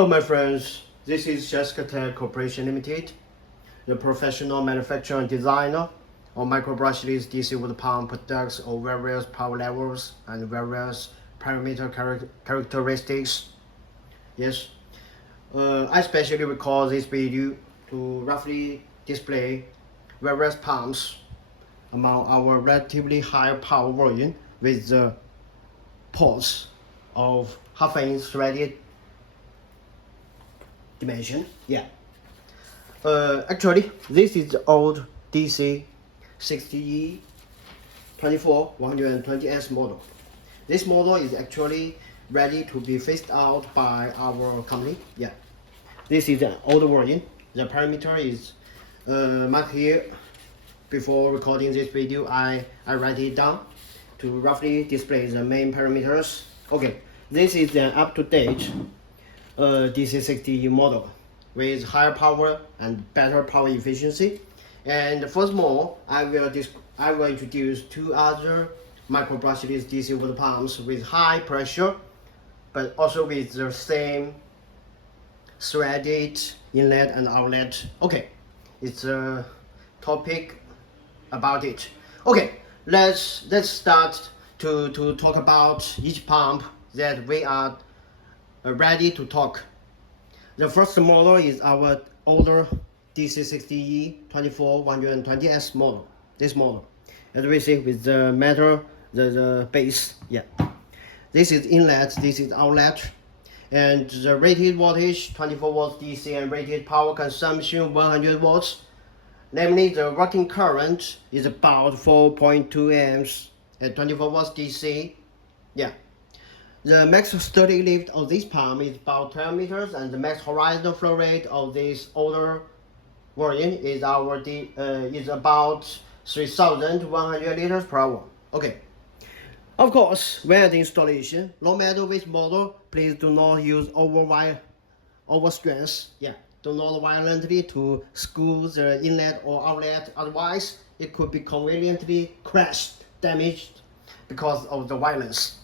Hello my friends, this is SHYSKY Corporation Limited, the professional manufacturer and designer of micro brushless DC water pump products of various power levels and various parameter characteristics. Yes, I specially record this video to roughly display various pumps among our relatively high power version with the ports of half-inch threaded dimension. Actually this is the old DC60E 24120S model. This model is actually ready to be phased out by our company. This is an old version. The parameter is marked here. Before recording this video, I write it down to roughly display the main parameters. Okay, this is an up-to-date DC60E model with higher power and better power efficiency. And furthermore, I will introduce two other micro brushless DC water pumps with high pressure, but also with the same threaded inlet and outlet. Okay, it's a topic about it. Okay, let's start to talk about each pump that we are ready to talk. The first model is our older DC60E 24120S model. This model, as we see, with the metal, the base. This is inlet, this is outlet, and the rated voltage 24 volts DC and rated power consumption 100 watts. Namely, the working current is about 4.2 amps at 24 volts DC. The max static lift of this pump is about 12 meters, and the max horizontal flow rate of this older version is about 3,100 liters per hour. Okay. Of course, when the installation, no matter which model, please do not use over strength. Do not violently to screw the inlet or outlet, otherwise it could be conveniently crashed, damaged because of the violence.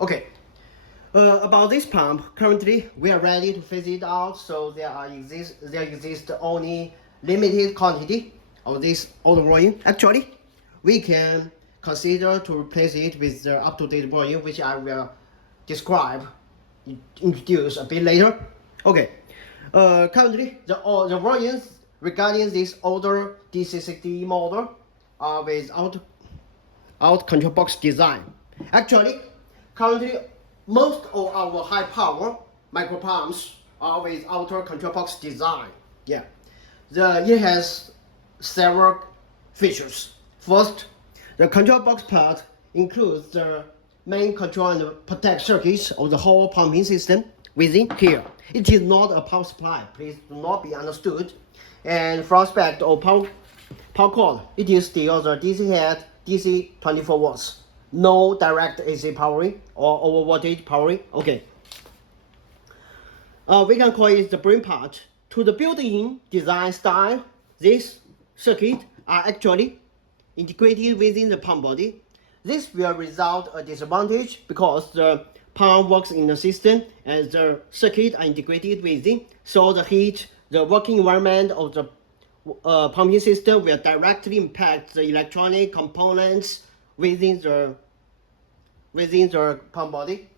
Okay, about this pump, currently we are ready to phase it out, so there exists only limited quantity of this old version. Actually, we can consider to replace it with the up-to-date version, which I will introduce a bit later. Okay, currently the versions regarding this older DC60E model are without control box design. Actually, currently most of our high power micro pumps are with outer control box design. It has several features. First, the control box part includes the main control and protect circuits of the whole pumping system within here. It is not a power supply, please do not be understood. And from aspect of power cord, it is still the DC head, DC 24 volts. No direct AC powering or over voltage powering. Okay. We can call it the brain part. To the built-in design style, these circuits are actually integrated within the pump body. This will result a disadvantage because the pump works in the system and the circuits are integrated within, so the heat, the working environment of the pumping system will directly impact the electronic components within the pump body.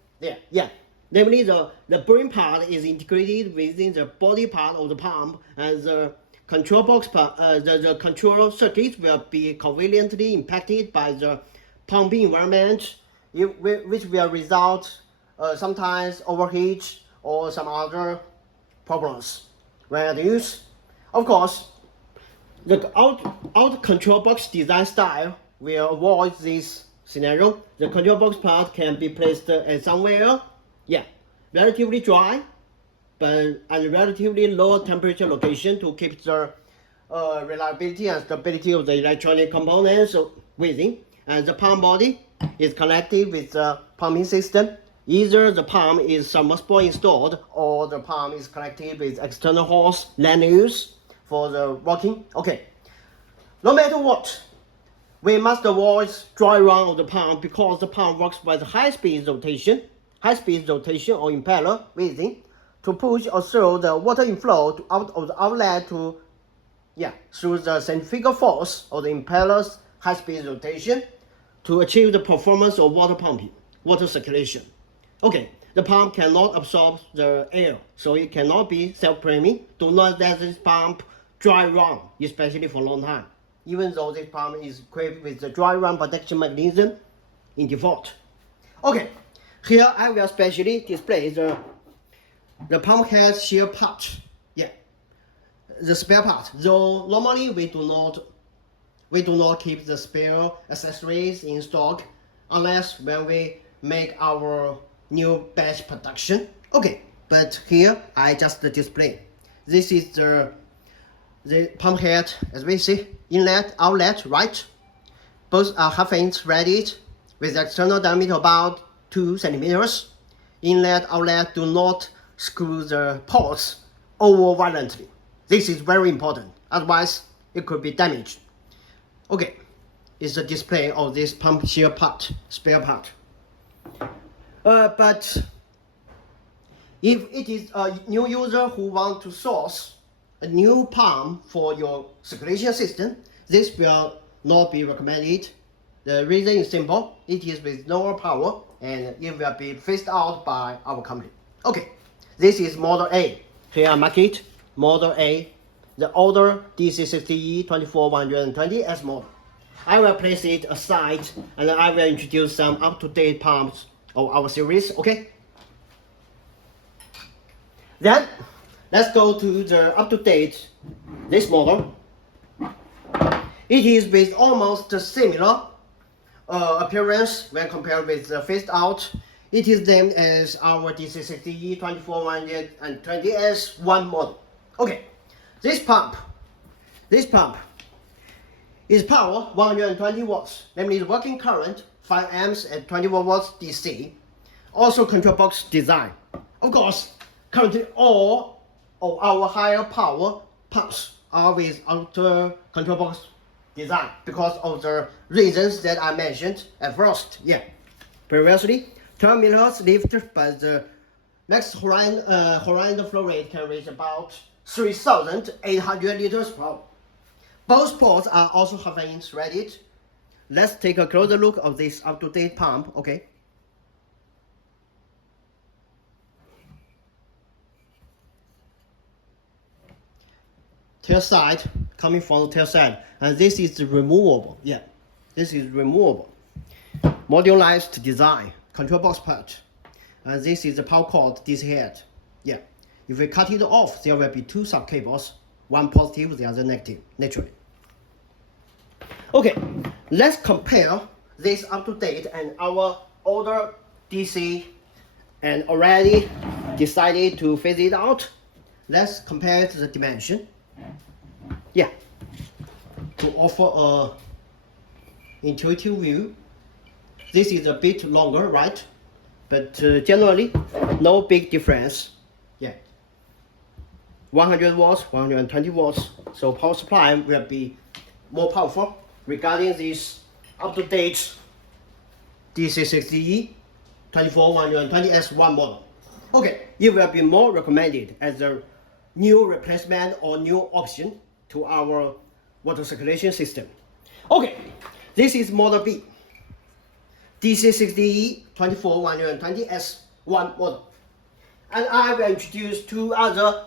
Namely, the brain part is integrated within the body part of the pump, and the control box part, the control circuit will be conveniently impacted by the pumping environment, which will result sometimes overheat or some other problems when used. Of course, the out control box design style will avoid this scenario. The control box part can be placed at somewhere, relatively dry, but at relatively low temperature location to keep the reliability and stability of the electronic components within. And the pump body is connected with the pumping system. Either the pump is submersible installed or the pump is connected with external hose land use for the working. Okay, no matter what, we must avoid dry run of the pump because the pump works by the high-speed rotation or impeller within. to push or throw the water inflow out of the outlet to, through the centrifugal force of the impeller's high-speed rotation to achieve the performance of water pumping, water circulation. Okay, the pump cannot absorb the air, so it cannot be self-priming. Do not let this pump dry run, especially for a long time, even though this pump is equipped with the dry run protection mechanism in default. Okay, here I will specially display the pump head shear part. The spare part. Though normally we do not keep the spare accessories in stock unless when we make our new batch production. Okay, but here I just display. This is the pump head, as we see, inlet, outlet, right? Both are half-inch threaded with external diameter about 2 centimeters. Inlet, outlet do not screw the ports over violently. This is very important, otherwise it could be damaged. Okay, it's a display of this pump shear part, spare part. But if it is a new user who wants to source a new pump for your circulation system, this will not be recommended. The reason is simple. It is with lower power and it will be phased out by our company. Okay, this is model A. Here I mark it, model A, the older DC60E 24120S model. I will place it aside and I will introduce some up-to-date pumps of our series, okay? Then, let's go to the up-to-date, this model. It is with almost similar appearance when compared with the phased out. It is named as our DC60E 24120S1 model. Okay, this pump is power 120 watts, namely the working current 5 amps at 24 watts DC. Also control box design. Of course, currently all of our higher power pumps are with outer control box design because of the reasons that I mentioned at first. Previously, 12 millimeters lift, but the next horizontal flow rate can reach about 3,800 liters per hour. Both ports are also half-inch threaded. Let's take a closer look of this up-to-date pump, okay? Tail side, coming from the tail side, and this is removable. This is removable. Modularized design, control box part, and this is the power cord DC head. If we cut it off, there will be 2 sub cables, one positive, the other negative, naturally. Okay, let's compare this up-to-date and our older DC and already decided to phase it out. Let's compare the dimension. To offer a intuitive view. This is a bit longer, right? But generally, no big difference. 100 watts, 120 watts. So power supply will be more powerful regarding this up-to-date DC60E 24120S1 model. Okay, it will be more recommended as a new replacement or new option to our water circulation system. Okay, this is model B, DC60E 24120S1 model. And I will introduce 2 other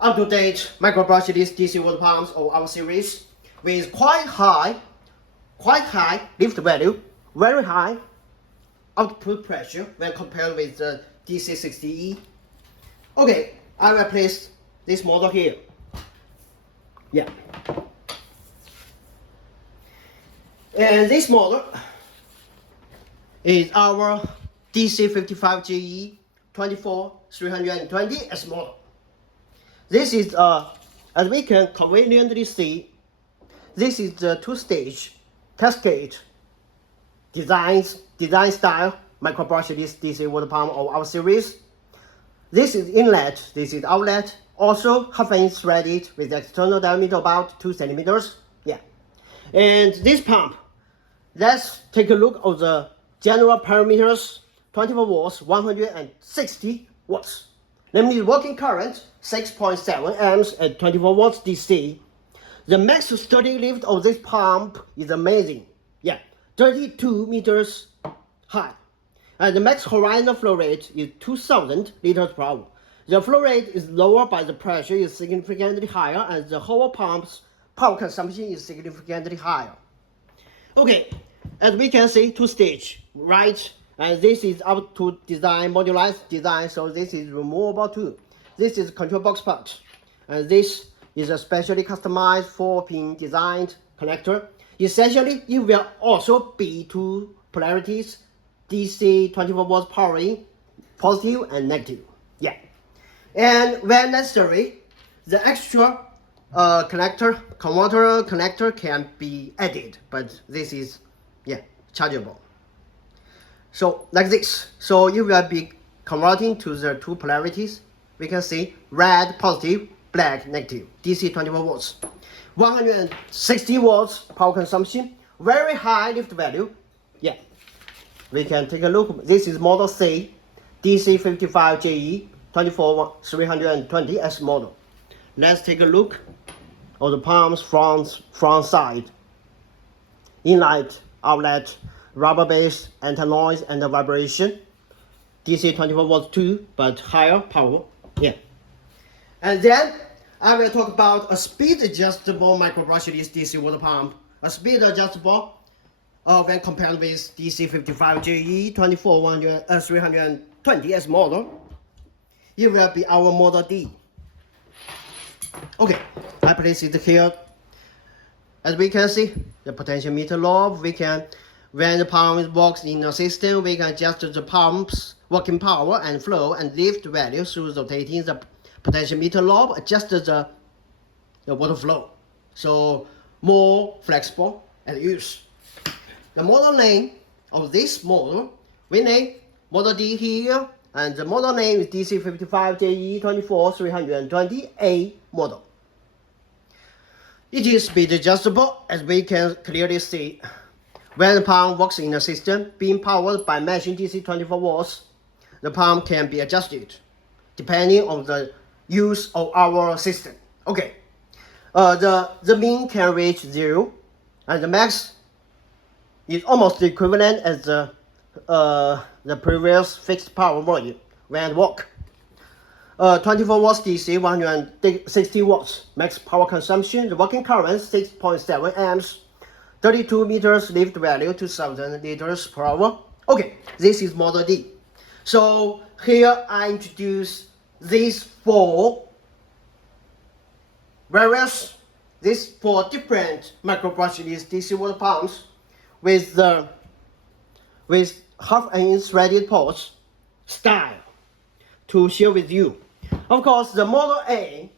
up-to-date micro-brushless DC water pumps of our series with quite high lift value, very high output pressure when compared with the DC60E. Okay, I will place this model here. And this model is our DC55JE 24320S model. This is, as we can conveniently see, this is the 2-stage cascade design style micro-brushless DC water pump of our series. This is inlet, this is outlet, also half-inch threaded with external diameter about 2 centimeters. And this pump, let's take a look at the general parameters. 24 watts, 160 watts. Namely, working current 6.7 amps at 24 watts DC. The max starting lift of this pump is amazing. Yeah, 32 meters high. And the max horizontal flow rate is 2000 liters per hour. The flow rate is lower, but the pressure is significantly higher, and the whole pump's power consumption is significantly higher. Okay, as we can see, two-stage, right? And this is up to design, modularized design, so this is removable too. This is control box part, and this is a specially customized 4-pin designed connector. Essentially, it will also be two polarities, DC 24 volts powering, positive and negative. Yeah. And when necessary, the extra converter connector can be added, but this is, yeah, chargeable. So like this, so you will be converting to the two polarities. We can see red positive, black negative, DC 24 volts, 160 watts power consumption, very high lift value. Yeah, we can take a look. This is model C, DC55JE 24320S model. Let's take a look of the pump's front side. Inlet, outlet, rubber base, anti-noise and vibration. DC 24 volts too, but higher power. Yeah. And then I will talk about a speed adjustable micro brushless DC water pump. A speed adjustable when compared with DC55JE 320S model. It will be our model D. Okay, I place it here. As we can see, the potentiometer knob, when the pump works in a system, we can adjust the pump's working power and flow and lift value through rotating the potentiometer knob, adjust the water flow. So more flexible and use. The model name of this model, we name model D here, and the model name is DC55JE 24320A model. It is speed adjustable, as we can clearly see. When the pump works in a system being powered by matching DC 24 volts, the pump can be adjusted depending on the use of our system. Okay, the min can reach 0, and the max is almost equivalent as the previous fixed power value when work. 24 watts DC, 160 watts max power consumption. The working current 6.7 amps. 32 meters lift value, 2000 liters per hour. Okay, this is model D. So here I introduce these four different micro brushless DC water pumps with half-inch threaded ports style to share with you. Of course, the model A,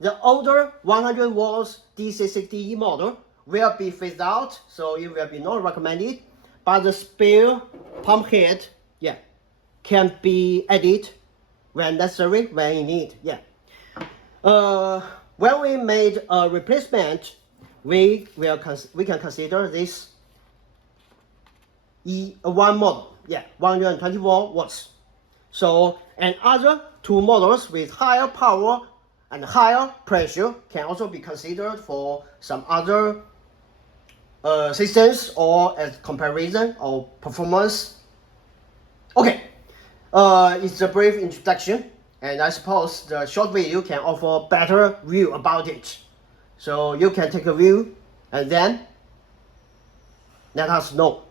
the older 100 watts DC60E model, will be phased out, so it will be not recommended. But the spare pump head, yeah, can be added when necessary, when you need. Yeah. When we made a replacement, we can consider this one model, yeah, 124 watts. So, and other two models with higher power and higher pressure can also be considered for some other systems or as comparison or performance. Okay, it's a brief introduction, and I suppose the short video can offer better view about it. So you can take a view and then let us know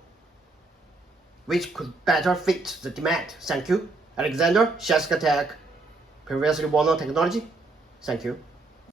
which could better fit the demand. Thank you. Alexander, SHYSKY Tech, previously Warner Technology. Thank you.